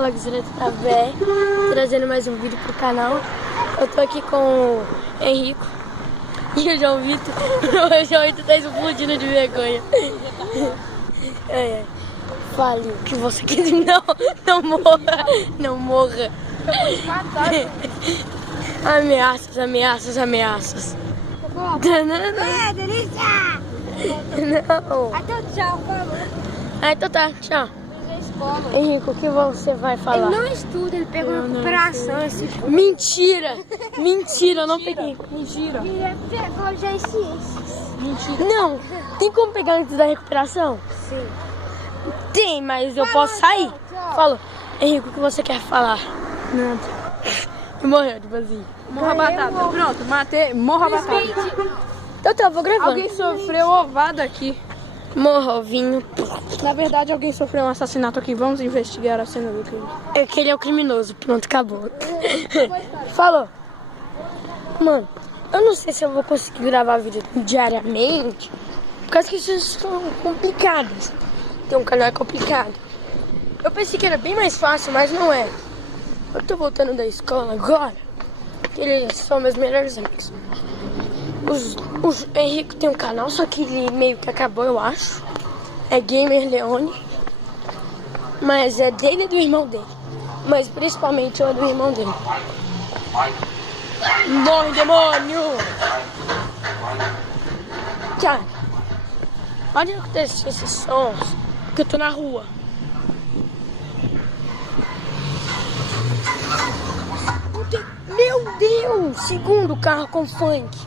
Fala, Guzera, tá bem? Trazendo mais um vídeo pro canal. Eu tô aqui com o Henrico e o João Vitor. O João Vitor tá explodindo de vergonha. Fale o que você quiser. Não morra. Não morra. Ameaças, ameaças, ameaças. É, delícia! Não. Então tchau, por favor. Então tá, tchau. Henrico, o que você vai falar? Ele não estuda, ele pegou uma recuperação. Mentira! Mentira, eu não peguei. Mentira. Ele pegou já esses. Mentira. Não, tem como pegar antes da recuperação? Sim. Tem, mas eu posso sair? Falou. Henrico, o que você quer falar? Nada. Morreu, tipo assim. Morra a batata. Pronto, matei. Morra a batata. Então tá, vou gravando. Alguém sofreu ovada aqui. Morra, ovinho. Na verdade, alguém sofreu um assassinato aqui. Vamos investigar a cena do crime. É que ele é o criminoso. Pronto, acabou. Falou. Mano, eu não sei se eu vou conseguir gravar vídeo diariamente, por causa que isso são complicados. Ter um canal é complicado. Eu pensei que era bem mais fácil, mas não é. Eu tô voltando da escola agora, que eles são meus melhores amigos. O Henrico tem um canal, só que ele meio que acabou, eu acho. É Gamer Leone. Mas é dele e do irmão dele. Mas principalmente é do irmão dele. Morre, demônio! Cara, onde acontece esses sons? Porque eu tô na rua. Meu Deus! Segundo carro com funk.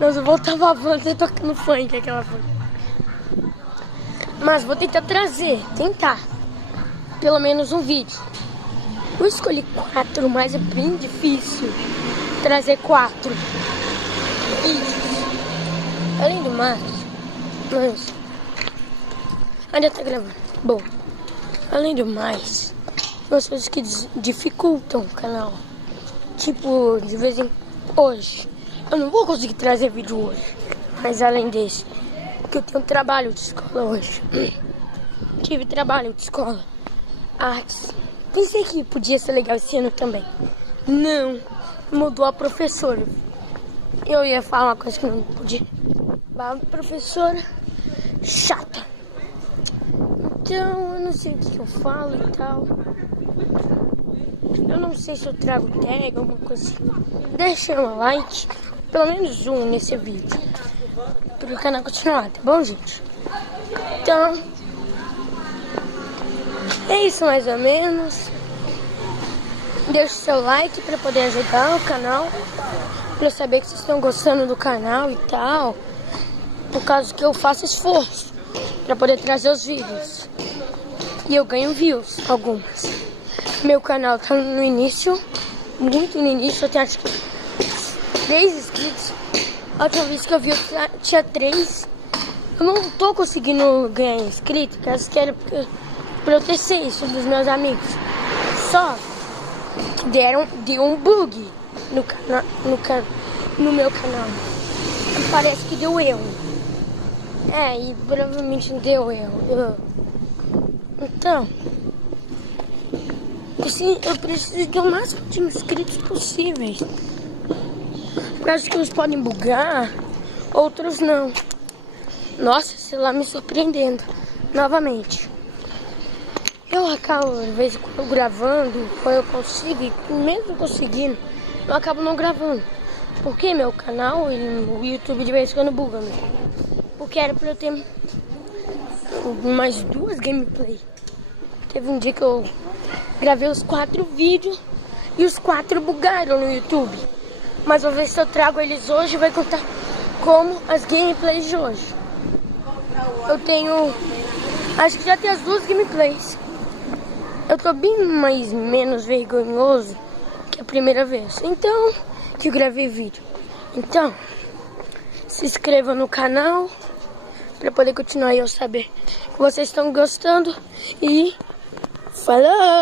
Nossa, eu voltava a van, você tocando funk, aquela funk. Mas vou tentar trazer, pelo menos um vídeo. Eu escolhi 4, mas é bem difícil trazer 4 vídeos. Além do mais, mas ainda tá gravando. Bom, além do mais, tem umas coisas que dificultam o canal. Tipo, de vez em hoje. Eu não vou conseguir trazer vídeo hoje. Mas além desse, porque eu tenho trabalho de escola hoje. Tive trabalho de escola. Artes. Pensei que podia ser legal esse ano também. Não. Mudou a professora. Eu ia falar uma coisa que não podia. A professora chata. Então, eu não sei o que eu falo e tal. Eu não sei se eu trago tag, alguma coisa assim. Deixa um like. Pelo menos um nesse vídeo. Para o canal continuar, tá bom, gente? Então, é isso mais ou menos. Deixe seu like para poder ajudar o canal. Para eu saber que vocês estão gostando do canal e tal. Por causa que eu faço esforço para poder trazer os vídeos. E eu ganho views, algumas. Meu canal tá no início, muito no início, eu tenho acho que 3 inscritos. A última vez que eu vi eu tinha 3. Eu não tô conseguindo ganhar inscrito, que elas querem pra eu ter 6 dos meus amigos. Só que deu um bug no meu canal. Parece que deu erro. E provavelmente deu erro. Então, assim, eu preciso de o máximo de inscritos possíveis. Por causa que uns podem bugar, outros não. Nossa, sei lá, me surpreendendo novamente. Eu acabo, de vez em quando, gravando, quando eu consigo, e mesmo conseguindo, eu acabo não gravando. Porque meu canal e o YouTube de vez em quando buga, né? Porque era pra eu ter mais 2 gameplay. Teve um dia que eu gravei os 4 vídeos e os 4 bugaram no YouTube. Mas vou ver se eu trago eles hoje e vai contar como as gameplays de hoje. Eu tenho, acho que já tem as 2 gameplays. Eu tô bem menos vergonhoso que a primeira vez. Então, que eu gravei vídeo. Então, se inscreva no canal para poder continuar e eu saber que vocês estão gostando. E falou!